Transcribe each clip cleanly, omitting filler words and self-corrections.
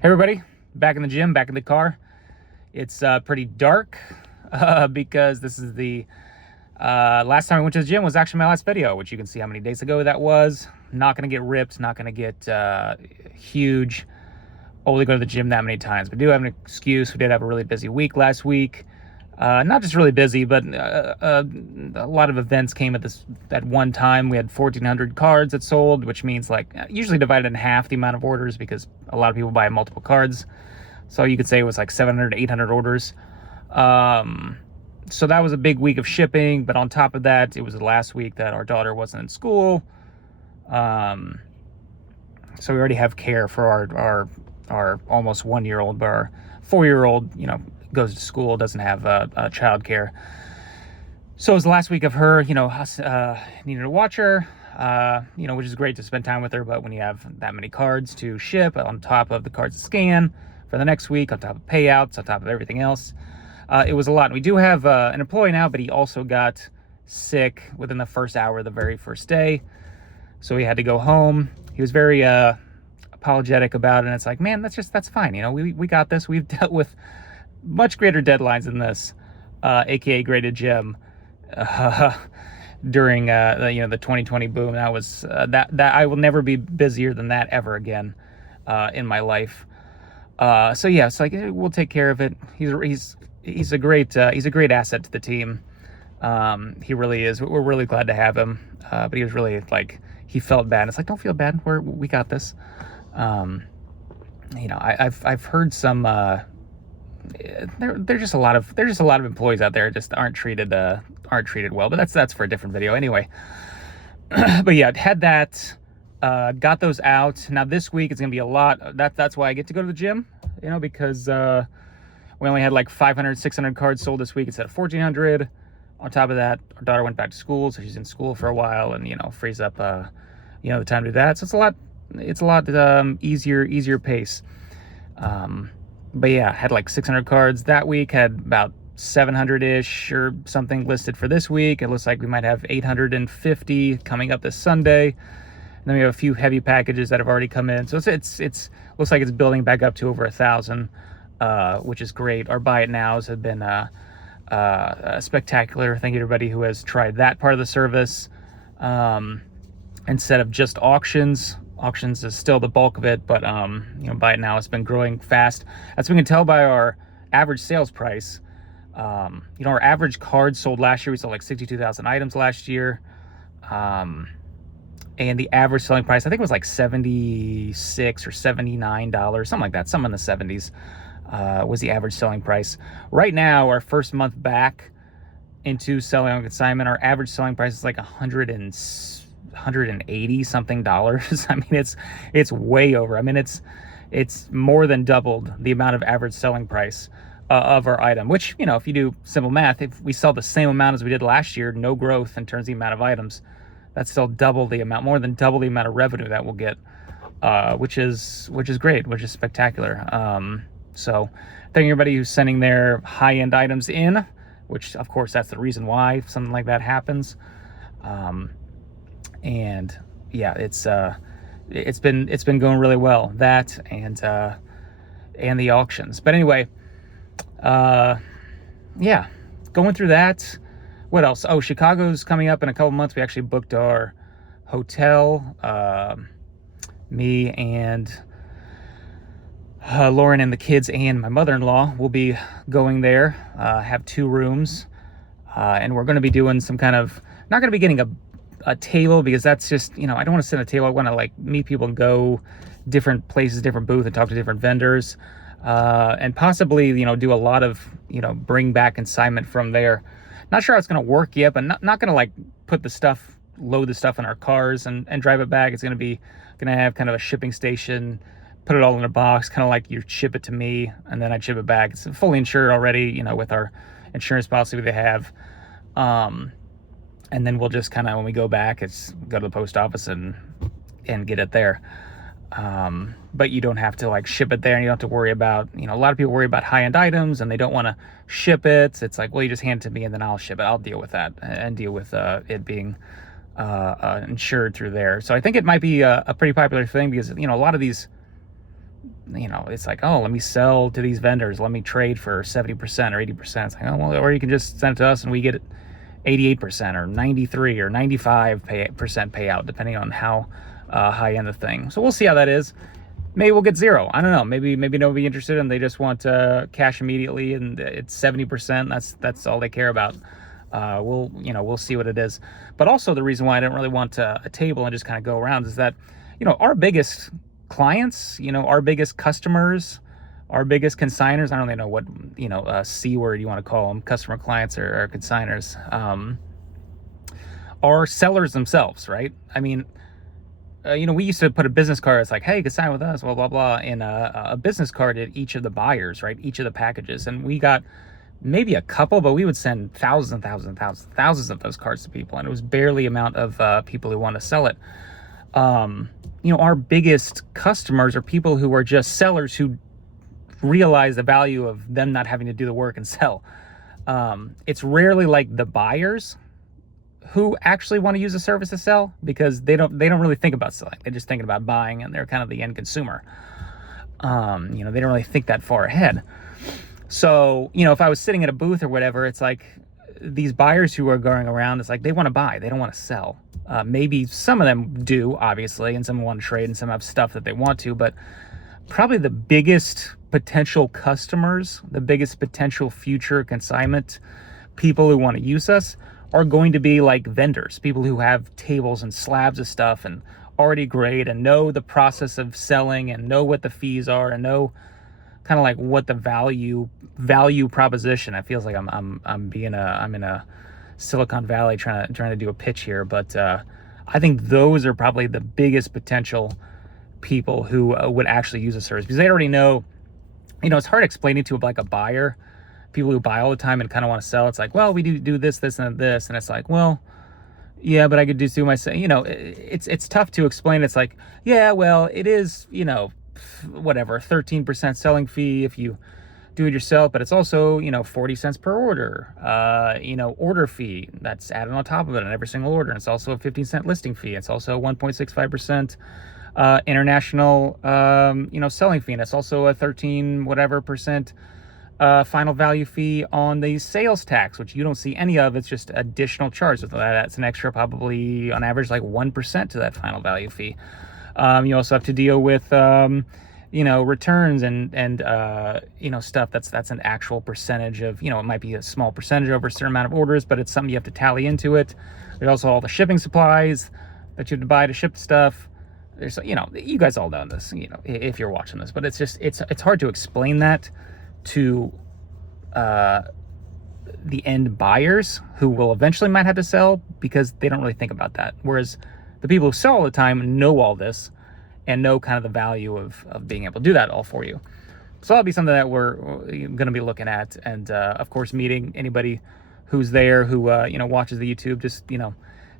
Hey everybody, back in the gym, back in the car. It's pretty dark because this is the last time I went to the gym was actually my last video, which you can see how many days ago that was. Not going to get ripped, not going to get huge. Only go to the gym that many times. But do have an excuse. We did have a really busy week last week. Not just really busy, but a lot of events came at one time. We had 1,400 cards that sold, which means like usually divided in half the amount of orders because a lot of people buy multiple cards. So you could say it was like 700 to 800 orders. So that was a big week of shipping. But on top of that, it was the last week that our daughter wasn't in school. So we already have care for our almost 1-year-old, but our 4-year-old, goes to school, doesn't have child care. So it was the last week of her, us needing to watch her, which is great to spend time with her. But when you have that many cards to ship on top of the cards to scan for the next week, on top of payouts, on top of everything else, it was a lot. And we do have an employee now, but he also got sick within the first hour of the very first day. So he had to go home. He was very apologetic about it. And it's like, man, that's fine. We got this. We've dealt with much greater deadlines than this, aka graded gym, during the 2020 boom. That was that I will never be busier than that ever again in my life. So yeah, it's like we'll take care of it. He's a great asset to the team. He really is. We're really glad to have him. But he was really like, he felt bad. It's like, don't feel bad. We got this. I've heard some. There's just a lot of employees out there just aren't treated well, but that's for a different video anyway. But yeah, had that, got those out. Now this week it's gonna be a lot. That's why I get to go to the gym, because we only had like 500, 600 cards sold this week instead of 1,400. On top of that, our daughter went back to school, so she's in school for a while, and frees up the time to do that. So it's a lot easier pace. But yeah, had like 600 cards that week, had about 700-ish or something listed for this week. It looks like we might have 850 coming up this Sunday. And then we have a few heavy packages that have already come in. So it's looks like it's building back up to over 1,000, which is great. Our buy it nows have been spectacular. Thank you to everybody who has tried that part of the service. Instead of just auctions. Auctions is still the bulk of it, but buy it now, it's been growing fast. As we can tell by our average sales price. Our average cards sold last year, we sold like 62,000 items last year. And the average selling price, I think it was like $76 or $79, something like that, something in the 70s was the average selling price. Right now, our first month back into selling on consignment, our average selling price is like $180 something dollars. I mean, it's way over. I mean, it's more than doubled the amount of average selling price of our item, which, if you do simple math, if we sell the same amount as we did last year, no growth in terms of the amount of items, that's still more than double the amount of revenue that we'll get, which is great, which is spectacular. So thank everybody who's sending their high-end items in, which of course that's the reason why something like that happens. And yeah, it's been going really well, that and the auctions. But anyway, yeah, going through that. What else? Oh, Chicago's coming up in a couple months. We actually booked our hotel. Me and Lauren and the kids and my mother-in-law will be going there. Have 2 rooms, and we're going to be doing some kind of, not going to be getting a table, because that's just, I don't want to sit at a table. I want to like meet people and go different places, different booths, and talk to different vendors, and possibly, do a lot of, bring back consignment from there. Not sure how it's going to work yet, but not going to like load the stuff in our cars and drive it back. It's going to have kind of a shipping station, put it all in a box, kind of like you ship it to me and then I'd ship it back. It's fully insured already, with our insurance policy they have. And then we'll just kind of, when we go back, it's go to the post office and get it there. But you don't have to like ship it there, and you don't have to worry about, a lot of people worry about high-end items and they don't want to ship it. It's like, well, you just hand it to me and then I'll ship it. I'll deal with that and deal with it being insured through there. So I think it might be a pretty popular thing, because, a lot of these it's like, oh, let me sell to these vendors, let me trade for 70% or 80%. It's like, oh, well, or you can just send it to us and we get 88% or 93 or 95% payout, depending on how high end the thing. So we'll see how that is. Maybe we'll get 0. I don't know. Maybe nobody's interested and they just want cash immediately, and it's 70%. That's all they care about. We'll see what it is. But also the reason why I didn't really want a table and just kind of go around is that, our biggest clients, our biggest customers, our biggest consigners, I don't really know what, C word you want to call them, customer clients or consigners, are sellers themselves, right? I mean, we used to put a business card. It's like, hey, you can sign with us, blah, blah, blah, in a business card at each of the buyers, right? Each of the packages. And we got maybe a couple, but we would send thousands of those cards to people. And it was barely amount of people who want to sell it. Our biggest customers are people who are just sellers who realize the value of them not having to do the work and sell. It's rarely like the buyers who actually want to use a service to sell, because they don't really think about selling. They're just thinking about buying, and they're kind of the end consumer. They don't really think that far ahead. So, if I was sitting at a booth or whatever, it's like these buyers who are going around, it's like they want to buy, they don't want to sell. Maybe some of them do, obviously, and some want to trade, and some have stuff that they want to, but probably the biggest potential customers, the biggest potential future consignment people who want to use us are going to be like vendors, people who have tables and slabs of stuff and already grade and know the process of selling and know what the fees are and know kind of like what the value proposition. It feels like I'm in a Silicon Valley trying to do a pitch here, but I think those are probably the biggest potential people who would actually use a service, because they already know. It's hard explaining to like a buyer, people who buy all the time and kind of want to sell. It's like, well, we do this and this, and it's like, well, yeah, but I could just do myself. It's tough to explain. It's like, yeah, well, it is, whatever, 13% selling fee if you do it yourself, but it's also, 40 cents per order, order fee that's added on top of it on every single order. And it's also a 15-cent listing fee. It's also 1.65% international, selling fee. And it's also a 13 whatever percent final value fee on the sales tax, which you don't see any of. It's just additional charge. So that's an extra, probably on average, like 1% to that final value fee. You also have to deal with, returns and stuff that's an actual percentage of, it might be a small percentage over a certain amount of orders, but it's something you have to tally into it. There's also all the shipping supplies that you have to buy to ship stuff. There's, you guys all know this, if you're watching this, but it's just, it's hard to explain that to the end buyers who will eventually might have to sell, because they don't really think about that. Whereas the people who sell all the time know all this and know kind of the value of being able to do that all for you. So that'll be something that we're going to be looking at. And of course, meeting anybody who's there who, watches the YouTube, just,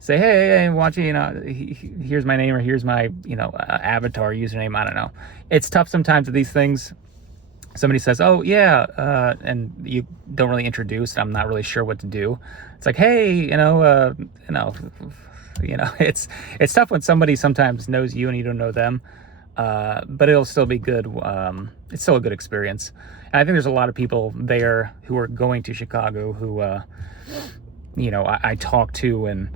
say, hey, watching, here's my name, or here's my, avatar username. I don't know. It's tough sometimes with these things. Somebody says, oh yeah, and you don't really introduce, and I'm not really sure what to do. It's like, hey, it's tough when somebody sometimes knows you and you don't know them, but it'll still be good. It's still a good experience. And I think there's a lot of people there who are going to Chicago who, I talk to, and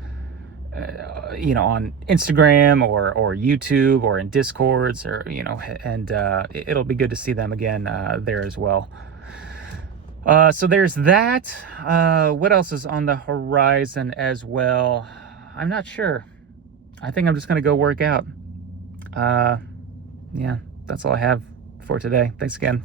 on Instagram or YouTube or in Discords, or and it'll be good to see them again there as well. So there's that. What else is on the horizon as well? I'm not sure. I think I'm just gonna go work out. Yeah, that's all I have for today. Thanks again.